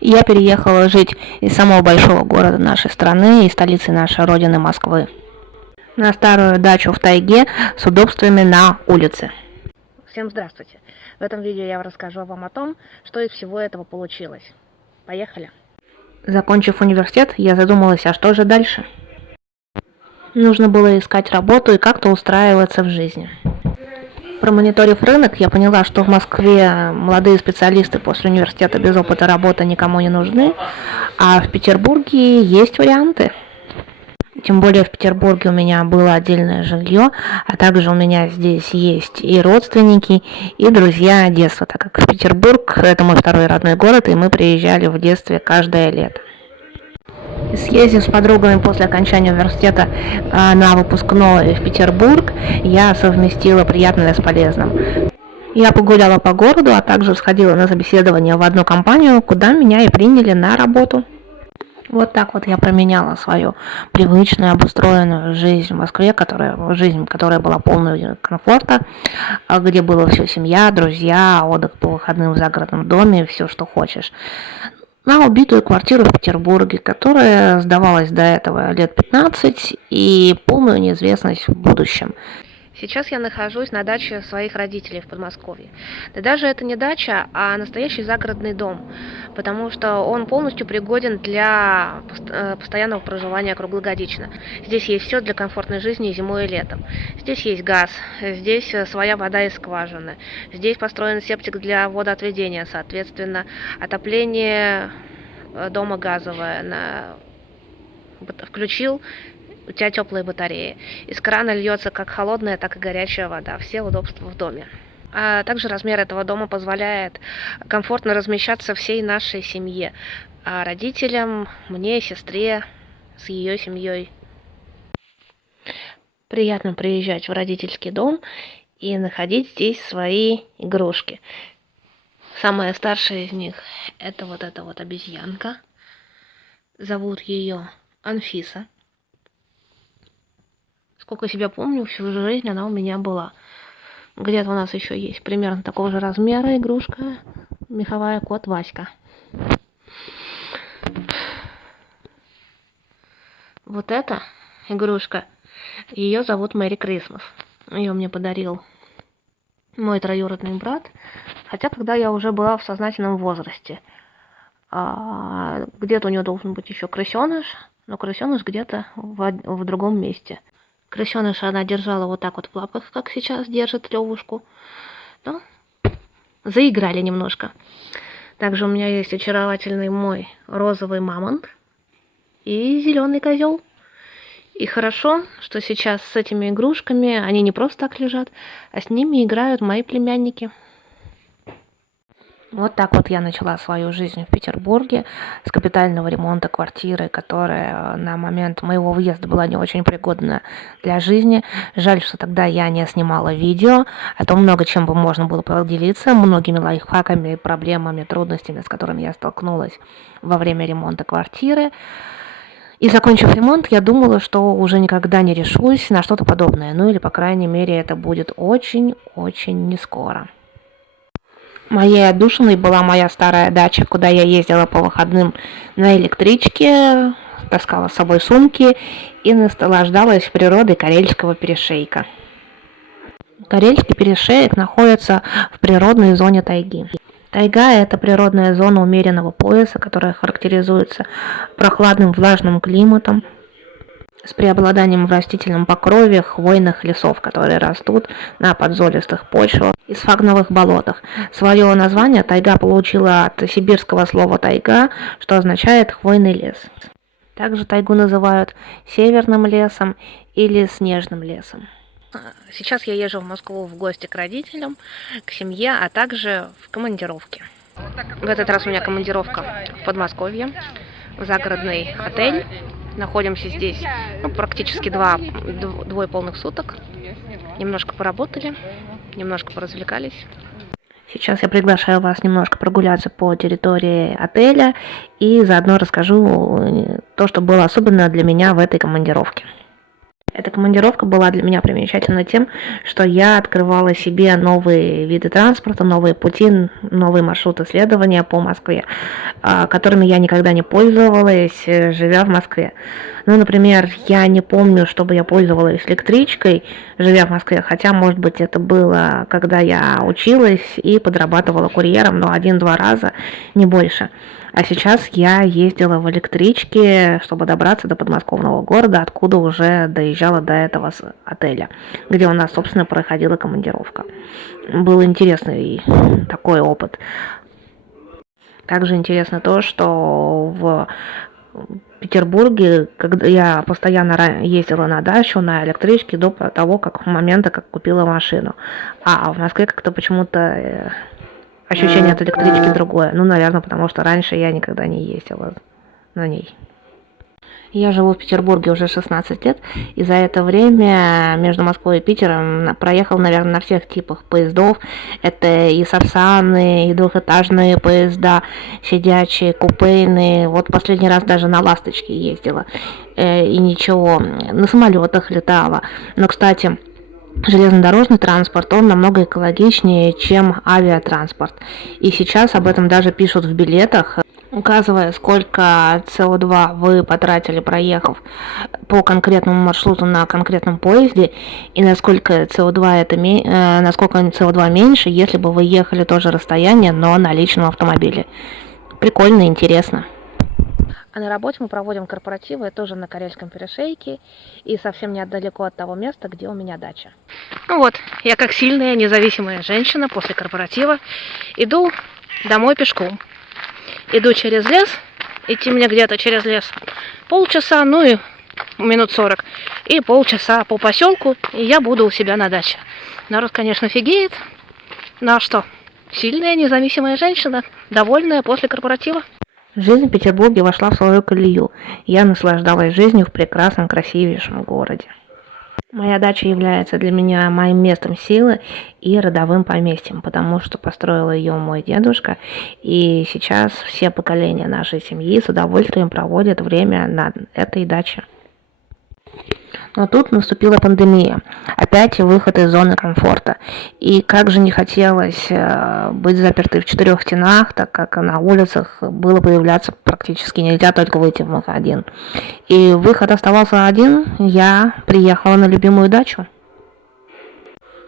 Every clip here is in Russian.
Я переехала жить из самого большого города нашей страны и столицы нашей родины Москвы на старую дачу в тайге с удобствами на улице. Всем здравствуйте! В этом видео я расскажу вам о том, что из всего этого получилось. Поехали! Закончив университет, я задумалась, а что же дальше? Нужно было искать работу и как-то устраиваться в жизни. Промониторив рынок, я поняла, что в Москве молодые специалисты после университета без опыта работы никому не нужны, а в Петербурге есть варианты. Тем более в Петербурге у меня было отдельное жилье, а также у меня здесь есть и родственники, и друзья детства, так как в Петербург это мой второй родной город, и мы приезжали в детстве каждое лето. Съездив с подругами после окончания университета на выпускной в Петербург, я совместила приятное с полезным. Я погуляла по городу, а также сходила на собеседование в одну компанию, куда меня и приняли на работу. Вот так вот я променяла свою привычную, обустроенную жизнь в Москве, которая была полной комфорта, где было все семья, друзья, отдых по выходным в загородном доме, все, что хочешь, на убитую квартиру в Петербурге, которая сдавалась до этого лет 15 и полную неизвестность в будущем. Сейчас я нахожусь на даче своих родителей в Подмосковье. Да даже это не дача, а настоящий загородный дом, потому что он полностью пригоден для постоянного проживания круглогодично. Здесь есть все для комфортной жизни зимой и летом. Здесь есть газ, здесь своя вода из скважины, здесь построен септик для водоотведения, соответственно, отопление дома газовое. Включил, у тебя теплые батареи. Из крана льется как холодная, так и горячая вода. Все удобства в доме. А также размер этого дома позволяет комфортно размещаться всей нашей семье. А родителям, мне, сестре, с ее семьей. Приятно приезжать в родительский дом и находить здесь свои игрушки. Самая старшая из них это вот эта вот обезьянка. Зовут ее Анфиса. Сколько себя помню, всю жизнь она у меня была. Где-то у нас еще есть примерно такого же размера игрушка. Меховая кот Васька. Вот эта игрушка, ее зовут Мэри Крисмас. Ее мне подарил мой троюродный брат. Хотя, когда я уже была в сознательном возрасте. Где-то у нее должен быть еще крысеныш, но крысеныш где-то в другом месте. Крысеныша она держала вот так вот в лапках, как сейчас держит Левушку. Ну, заиграли немножко. Также у меня есть очаровательный мой розовый мамонт и зеленый козел. И хорошо, что сейчас с этими игрушками они не просто так лежат, а с ними играют мои племянники. Вот так вот я начала свою жизнь в Петербурге с капитального ремонта квартиры, которая на момент моего въезда была не очень пригодна для жизни. Жаль, что тогда я не снимала видео, а то много чем бы можно было поделиться, многими лайфхаками, проблемами, трудностями, с которыми я столкнулась во время ремонта квартиры. И закончив ремонт, я думала, что уже никогда не решусь на что-то подобное. Ну или, по крайней мере, это будет очень-очень нескоро. Моей отдушиной была моя старая дача, куда я ездила по выходным на электричке, таскала с собой сумки и наслаждалась природой Карельского перешейка. Карельский перешеек находится в природной зоне тайги. Тайга – это природная зона умеренного пояса, которая характеризуется прохладным влажным климатом, с преобладанием в растительном покрове хвойных лесов, которые растут на подзолистых почвах и сфагновых болотах. Свое название тайга получила от сибирского слова «тайга», что означает «хвойный лес». Также тайгу называют северным лесом или снежным лесом. Сейчас я езжу в Москву в гости к родителям, к семье, а также в командировке. В этот раз у меня командировка в Подмосковье, в загородный отель. Находимся здесь практически двое полных суток. Немножко поработали, немножко поразвлекались. Сейчас я приглашаю вас немножко прогуляться по территории отеля и заодно расскажу то, что было особенно для меня в этой командировке. Эта командировка была для меня примечательна тем, что я открывала себе новые виды транспорта, новые пути, новые маршруты следования по Москве, которыми я никогда не пользовалась, живя в Москве. Ну, например, я не помню, чтобы я пользовалась электричкой, живя в Москве, хотя, может быть, это было, когда я училась и подрабатывала курьером, но один-два раза, не больше. А сейчас я ездила в электричке, чтобы добраться до подмосковного города, откуда уже доезжала до этого отеля, где у нас, собственно, проходила командировка. Был интересный такой опыт. Также интересно то, что в Петербурге, когда я постоянно ездила на дачу, на электричке до того, как момента, как купила машину. А в Москве как-то почему-то ощущение от электрички другое. Ну, наверное, потому что раньше я никогда не ездила на ней. Я живу в Петербурге уже 16 лет, и за это время между Москвой и Питером проехал, наверное, на всех типах поездов. Это и сапсаны, и двухэтажные поезда, сидячие, купейные. Вот последний раз даже на «Ласточке» ездила, и ничего. На самолетах летала. Но, кстати, железнодорожный транспорт, он намного экологичнее, чем авиатранспорт. И сейчас об этом даже пишут в билетах, указывая, сколько СО2 вы потратили, проехав по конкретному маршруту на конкретном поезде, и насколько СО2 меньше, если бы вы ехали то же расстояние, но на личном автомобиле. Прикольно, интересно. А на работе мы проводим корпоративы тоже на Карельском перешейке и совсем недалеко от того места, где у меня дача. Ну вот, я как сильная, независимая женщина после корпоратива иду домой пешком. Иду через лес, идти мне где-то через лес полчаса, ну и минут 40, и полчаса по поселку, и я буду у себя на даче. Народ, конечно, офигеет, но что, сильная, независимая женщина, довольная после корпоратива. Жизнь в Петербурге вошла в свою колею. Я наслаждалась жизнью в прекрасном, красивейшем городе. Моя дача является для меня моим местом силы и родовым поместьем, потому что построил ее мой дедушка, и сейчас все поколения нашей семьи с удовольствием проводят время на этой даче. Но тут наступила пандемия, опять выход из зоны комфорта. И как же не хотелось быть запертой в 4 стенах, так как на улицах было появляться практически нельзя, только выйти в магазин. И выход оставался один, я приехала на любимую дачу.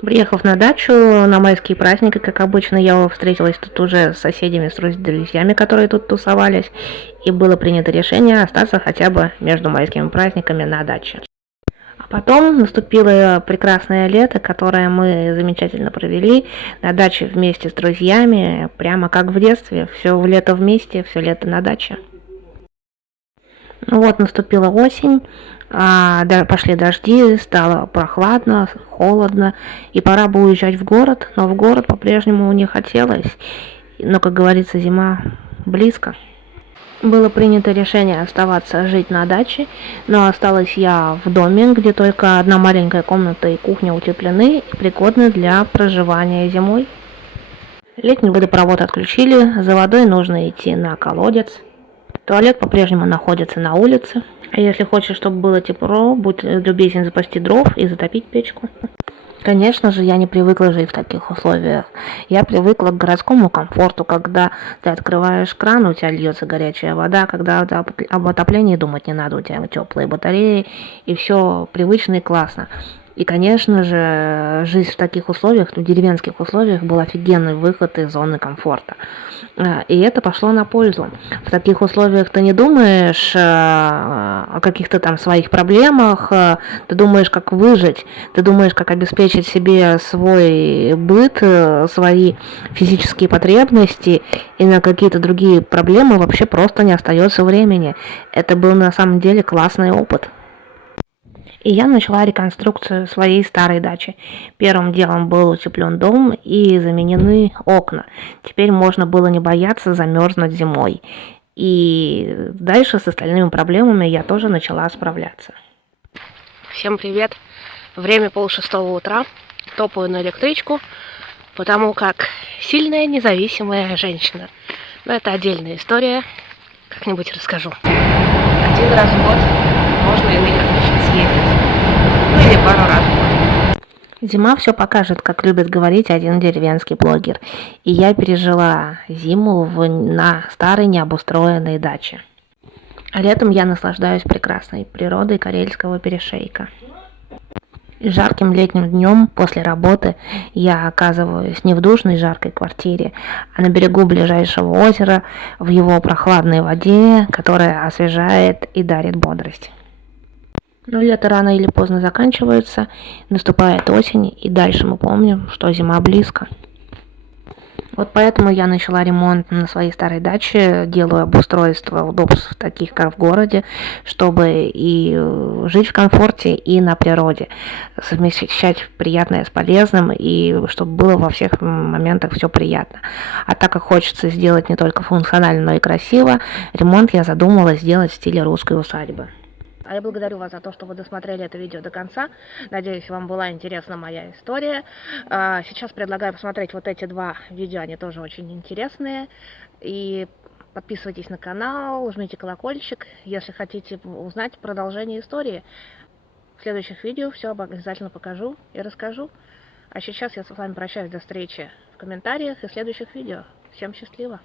Приехав на дачу на майские праздники, как обычно, я встретилась тут уже с соседями, с друзьями, которые тут тусовались, и было принято решение остаться хотя бы между майскими праздниками на даче. Потом наступило прекрасное лето, которое мы замечательно провели на даче вместе с друзьями, прямо как в детстве, все в лето вместе, все лето на даче. Вот наступила осень, пошли дожди, стало прохладно, холодно, и пора было уезжать в город, но в город по-прежнему не хотелось, но, как говорится, зима близко. Было принято решение оставаться жить на даче, но осталась я в доме, где только одна маленькая комната и кухня утеплены и пригодны для проживания зимой. Летний водопровод отключили, за водой нужно идти на колодец. Туалет по-прежнему находится на улице. А если хочешь, чтобы было тепло, будь любезен запасти дров и затопить печку. Конечно же, я не привыкла жить в таких условиях. Я привыкла к городскому комфорту, когда ты открываешь кран, у тебя льется горячая вода, когда об отоплении думать не надо, у тебя теплые батареи, и все привычно и классно. И, конечно же, жизнь в таких условиях, в деревенских условиях, был офигенный выход из зоны комфорта. И это пошло на пользу. В таких условиях ты не думаешь о каких-то там своих проблемах, ты думаешь, как выжить, ты думаешь, как обеспечить себе свой быт, свои физические потребности, и на какие-то другие проблемы вообще просто не остается времени. Это был на самом деле классный опыт. И я начала реконструкцию своей старой дачи. Первым делом был утеплен дом и заменены окна. Теперь можно было не бояться замерзнуть зимой. И дальше с остальными проблемами я тоже начала справляться. Всем привет! Время 5:30 утра. Топаю на электричку, потому как сильная независимая женщина. Но это отдельная история. Как-нибудь расскажу. 1 раз в год можно и на электричке съездить. пару раз в год. Зима все покажет, как любит говорить один деревенский блогер. И я пережила зиму на старой необустроенной даче. А летом я наслаждаюсь прекрасной природой Карельского перешейка. И жарким летним днем после работы я оказываюсь не в душной жаркой квартире, а на берегу ближайшего озера, в его прохладной воде, которая освежает и дарит бодрость. Но лето рано или поздно заканчивается, наступает осень, и дальше мы помним, что зима близко. Вот поэтому я начала ремонт на своей старой даче, делаю обустройство удобств таких, как в городе, чтобы и жить в комфорте, и на природе, совмещать приятное с полезным, и чтобы было во всех моментах все приятно. А так как хочется сделать не только функционально, но и красиво, ремонт я задумала сделать в стиле русской усадьбы. А я благодарю вас за то, что вы досмотрели это видео до конца. Надеюсь, вам была интересна моя история. Сейчас предлагаю посмотреть вот эти два видео, они тоже очень интересные. И подписывайтесь на канал, жмите колокольчик, если хотите узнать продолжение истории. В следующих видео все обязательно покажу и расскажу. А сейчас я с вами прощаюсь, до встречи в комментариях и следующих видео. Всем счастливо!